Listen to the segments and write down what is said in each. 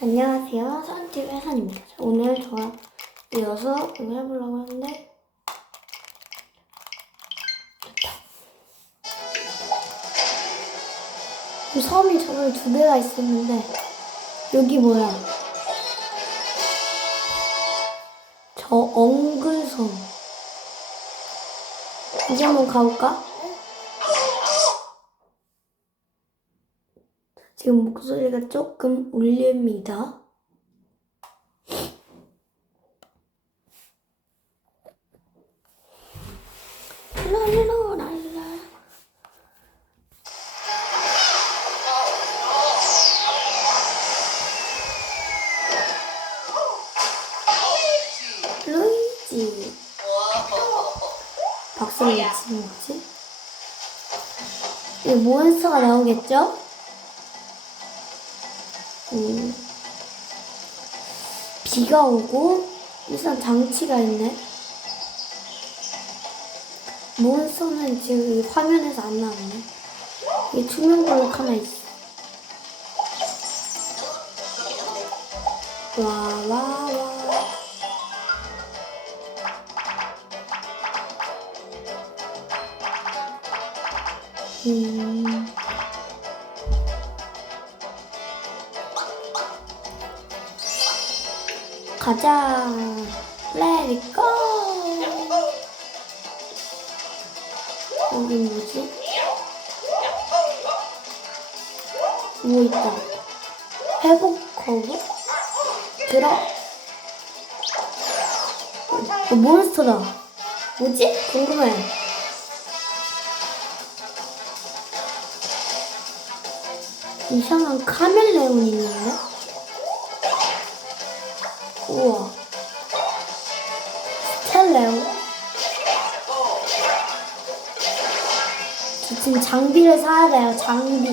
안녕하세요. 선TV 해선입니다. 오늘 저와 이어서 이거 해보려고 하는데 섬이 저를 두 개가 있었는데 여기 뭐야? 저 엉글섬 이제 한번 가볼까? 지금 목소리가 조금 울립니다. 루이지. 박수를 외치는 거지? 이 몬스터가 나오겠죠? 비가 오고 일단 장치가 있네. 몬스터는 지금 이 화면에서 안 나오네. 이 투명 블록 하나 있어. 가자. Let it go. 여기 뭐지? 뭐 있다. 회복 커브? 들어. 어, 몬스터다. 뭐지? 궁금해. 이상한 카멜레온이 있는데? 우와. 스텔레오. 저 지금 장비를 사야 돼요, 장비.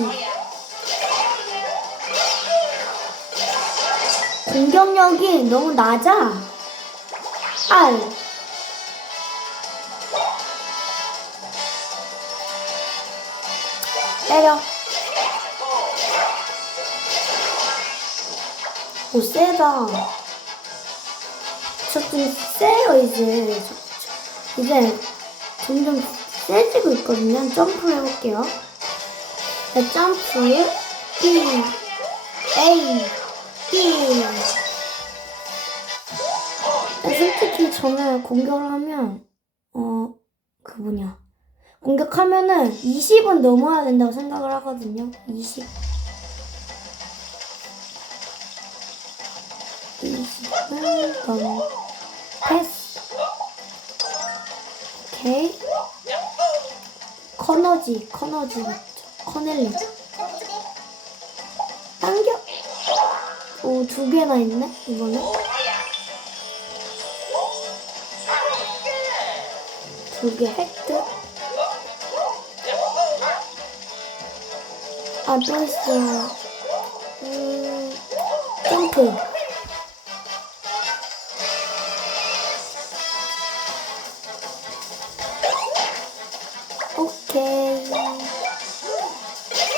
공격력이 너무 낮아. 알. 때려. 오, 세다. 저좀 세요, 이제. 저- 이제 점점 세지고 있거든요. 점프를 해볼게요. 네, 점프, B. 네, 솔직히 저는 공격을 하면, 어, 그 뭐냐. 공격하면은 20은 넘어야 된다고 생각을 하거든요. 20. 20은 넘어. 패스. 오케이. 커너지, 커너지? 커넬리. 당겨. 오, 두 개나 있네, 이번에. 두 개 획득. 아, 또 있어. 음, 점프.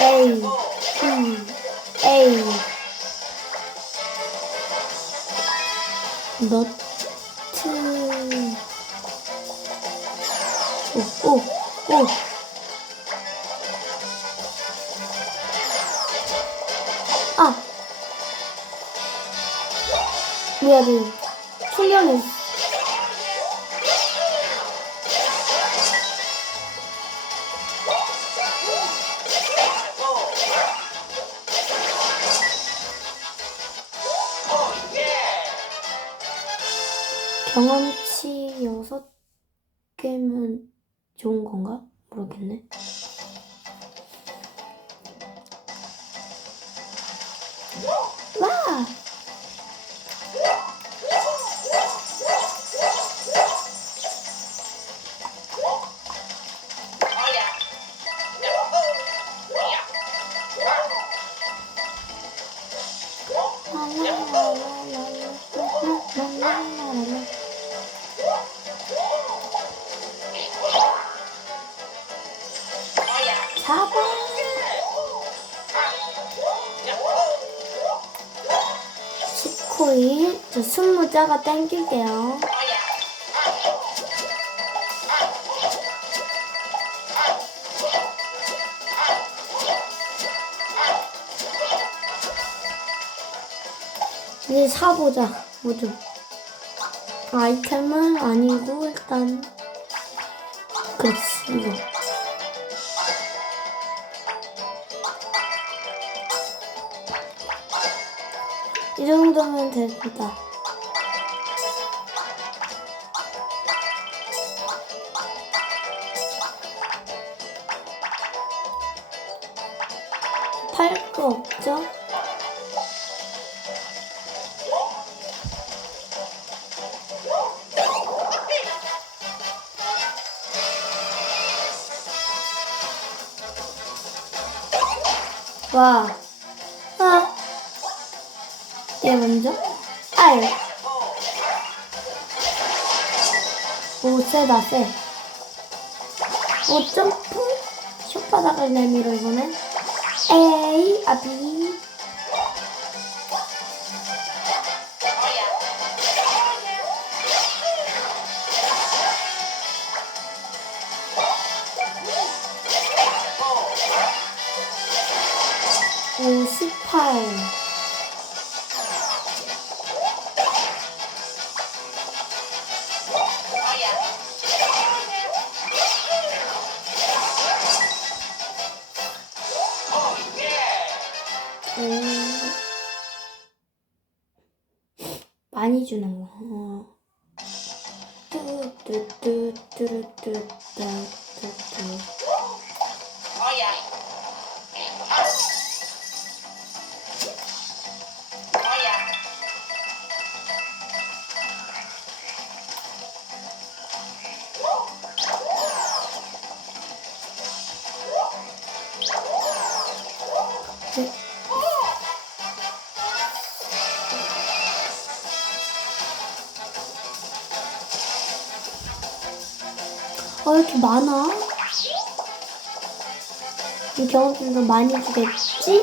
A, B, A. 너트. 오, 오, 오. 아. 총명이. 경험치 스무자가 땡길게요. 이제 사보자. 뭐 좀. 아이템은 아니고 일단 그렇지 이거. 이 정도면 됩니다. 와. 아. 얘 먼저. 알. 오, 세다, 세. 오, 점프. 슛바닥을 내밀어, 이번엔. 에이, 아, 비. 오. 많이 주는 거. 어. 뚜뚜뚜뚜뚜뚜뚜뚜 많아? 이 경험치도 많이 주겠지?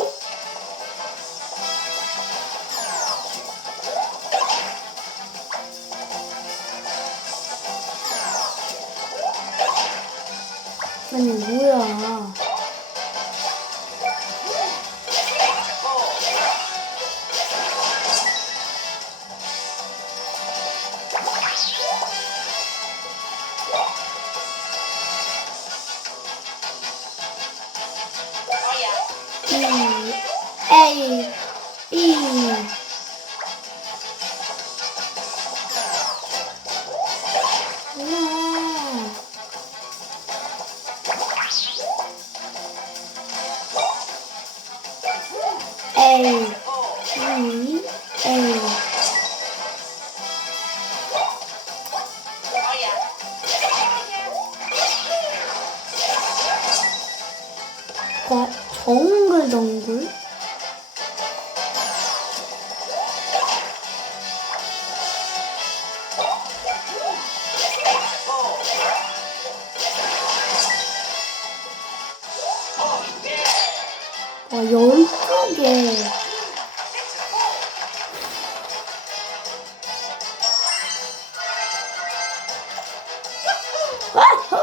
Ah.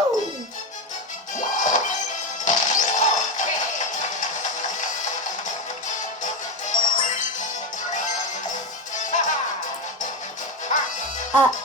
Uh,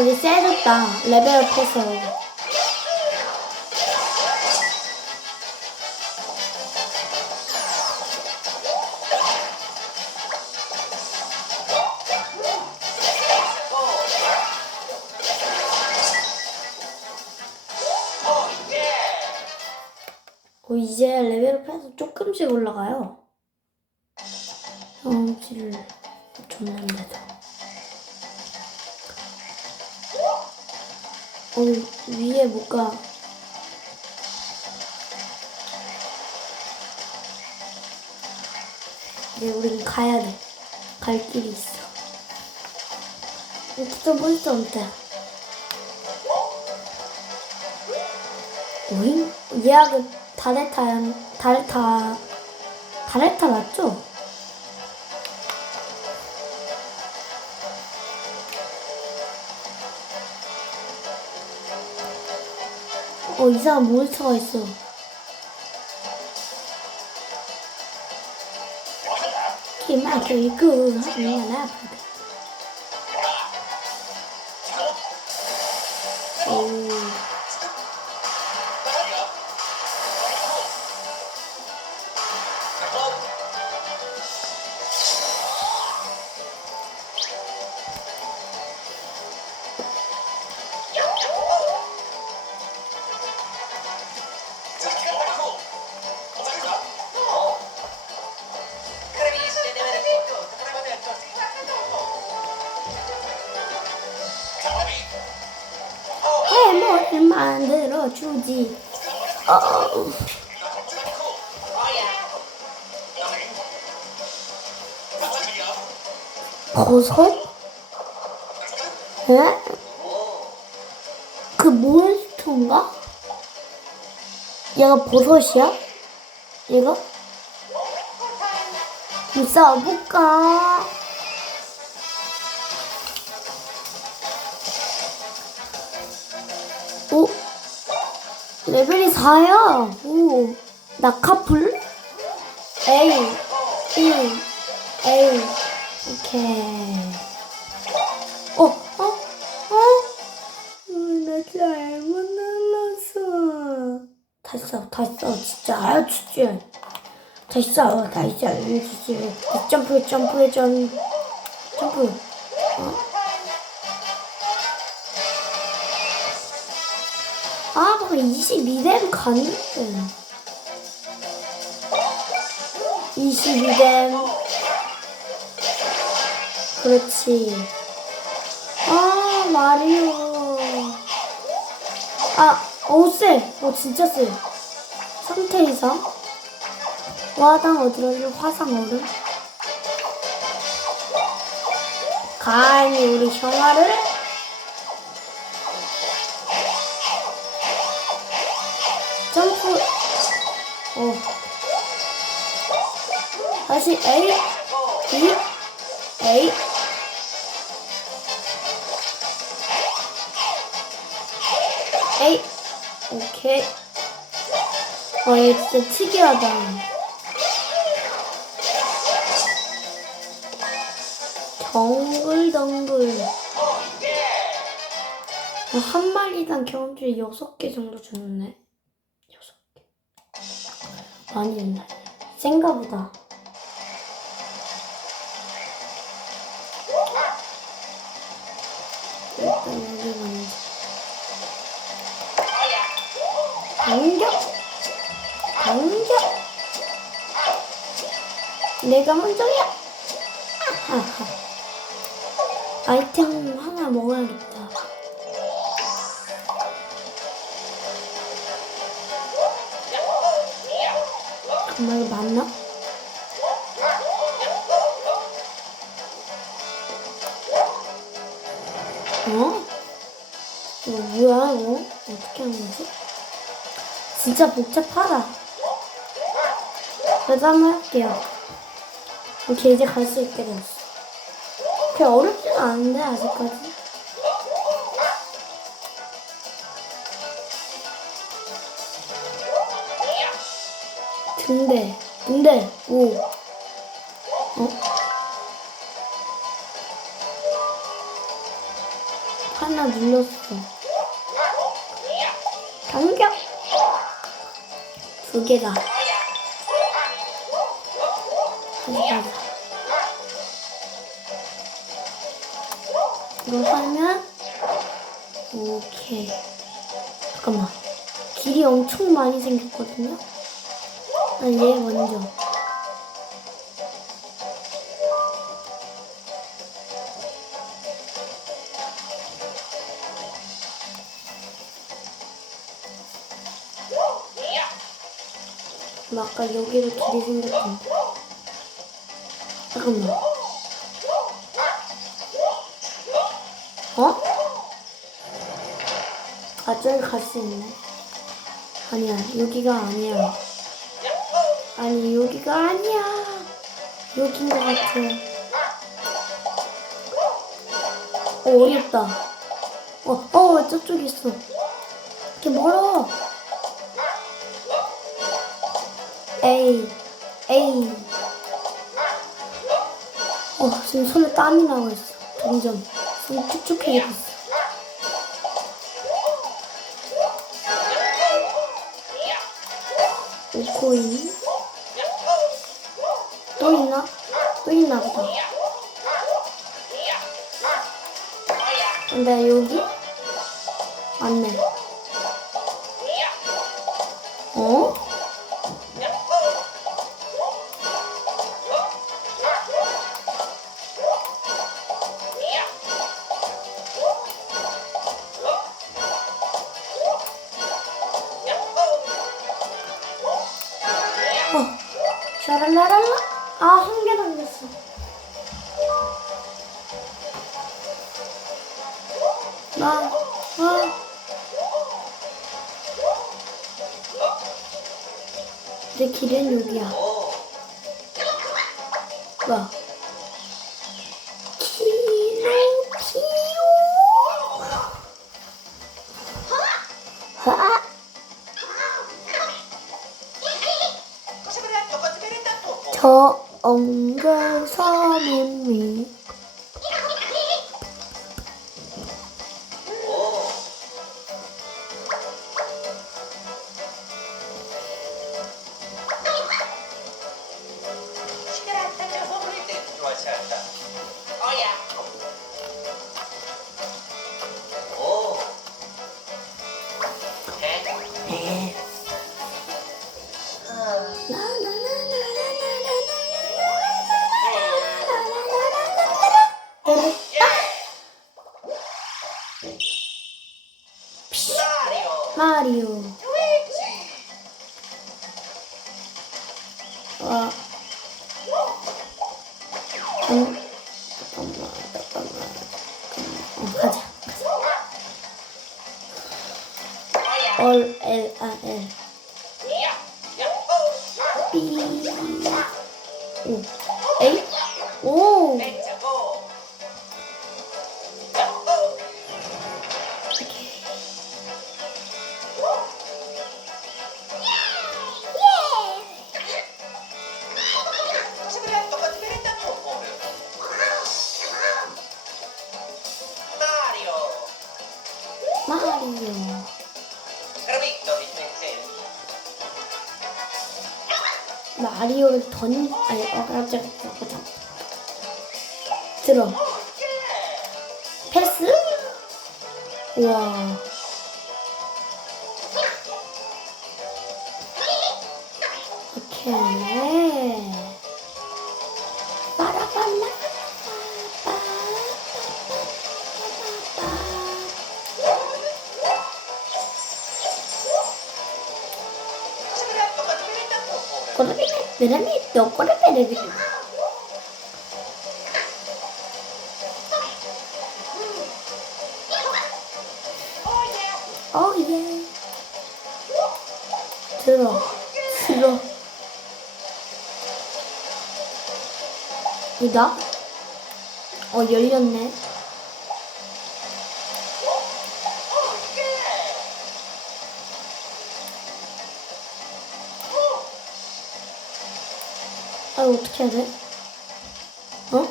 이제 세졌다. 레벨업해서. 어, 이제 레벨업해서 조금씩 올라가요. 어, 경험치를 좀 줬는데도. 어, 위에 못 가. 이제 우린 가야 돼. 갈 길이 있어. 진짜 몬스터 없다. 오잉? 얘가 그 다레타, 다레타, 다레타 맞죠? 이상한 몬스터가 있어. 기만 교육을 하면 아프다. 버섯? 에? 그 몬스터인가? 얘가 버섯이야? 얘가? 한번 싸워볼까? 오? 레벨이 4야. 오. 낙하풀? 에이. 1. 에이. 오케이. 어, 어, 어? 음, 나 잘못 눌렀어. 다시 싸워, 다시 싸워, 진짜. 아, 진짜. 다시 싸워, 다시 싸워, 진짜. 점프해, 점프해, 점. 점프. 어? 아, 봐봐, 22댐 가는데. 22댐. 그렇지. 아, 마리오. 아, 어우, 쎄. 어, 진짜 쎄. 상태 이상. 와당 어디로 화상 얼음. 감히 우리 형아를 점프. 어. 다시 A, B. A. 오케이. 와, 얘 진짜 특이하다. 덩글덩글. 어, 한 마리당 경험치 6개 정도 주네. 6개. 많이 준다. 센가 보다. 내가 먼저야! 아이템 하나 먹어야겠다. 정말 이거 맞나? 어? 이거 뭐야 이거? 어떻게 하는 거지? 진짜 복잡하다. 그래도 한번 할게요. 오케이 이제 갈 수 있게 됐어. 그렇게 어렵지는 않은데 아직까지. 등대, 등대, 오. 어? 하나 눌렀어. 당겨. 두 개다. 이거 하면 오케이. 잠깐만. 길이 엄청 많이 생겼거든요. 아니 얘 먼저. 나 아까 여기로 길이 생겼던데. 잠깐만. 어? 아, 저기 갈 수 있네. 아니야, 여기가 아니야. 아니, 여기가 아니야. 여긴 것 같아. 어, 어렵다. 어, 어, 저쪽에 있어. 이렇게 멀어. 에이, 에이. 어, 지금 손에 땀이 나고 있어. 점점. 축축해지고 있어. 오코인. 또 있나? 또 있나 보다. 근데 여기? 맞네. 내 길은 여기야. 뭐 네? 던, 아니, 어, 깜짝, 깜짝. 들어. 패스? 우와. 오케이. 빠라빨라. 꼬르륵, 느라미, 또 꼬르륵. 어, 예. 들어. 들어. 이다? 어, 열렸네. 아, 이거 어떻게 해야 돼? 어?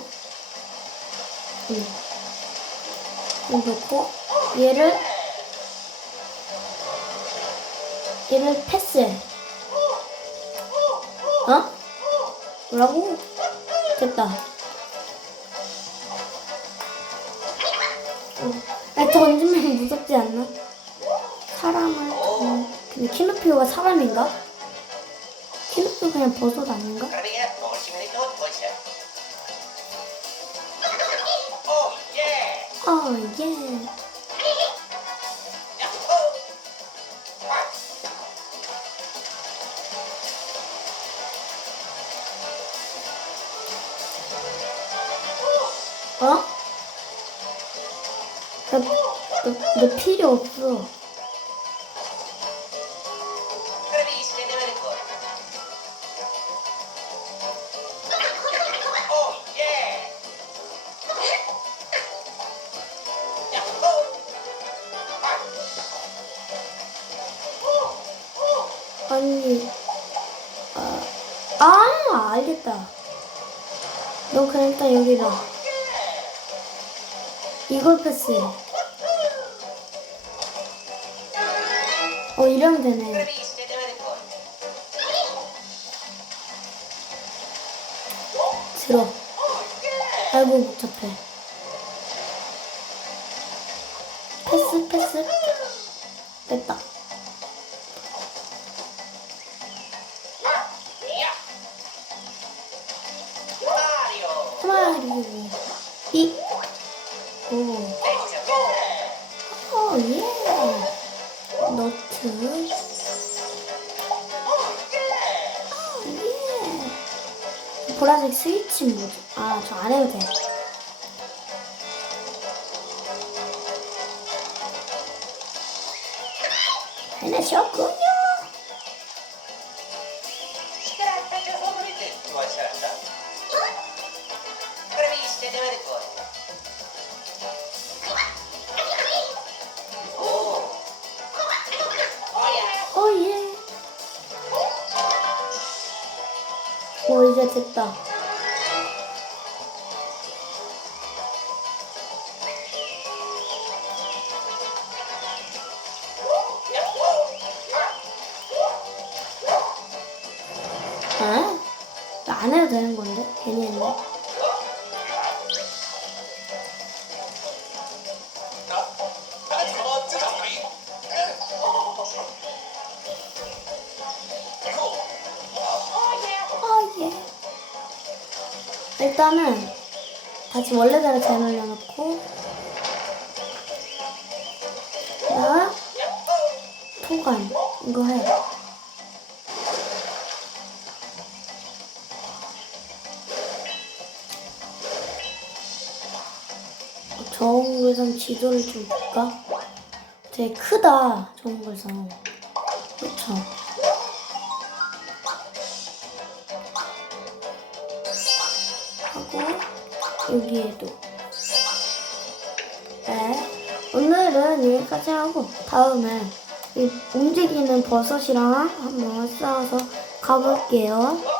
응. 이거 넣고, 얘를, 얘를 패스해. 어? 뭐라고? 됐다. 어. 아, 던지면 무섭지 않나? 사람을, 던- 근데 키노피오가 사람인가? 이것도 그냥 버섯 아닌가? Oh, 어, 예. 어? 나, 나, 나 필요 없어. 됐다 여기다. 이걸 패스 어 이러면 되네. 들어. 아이고 복잡해 패스 패스. 됐다. 이제 됐다. 원래대로 재놀려놓고 나 토간 이거 해. 정글선 지도를 좀 볼까? 되게 크다 정글선. 그쵸? 여기에도. 네 오늘은 여기까지 하고 다음에 이 움직이는 버섯이랑 한번 싸워서 가볼게요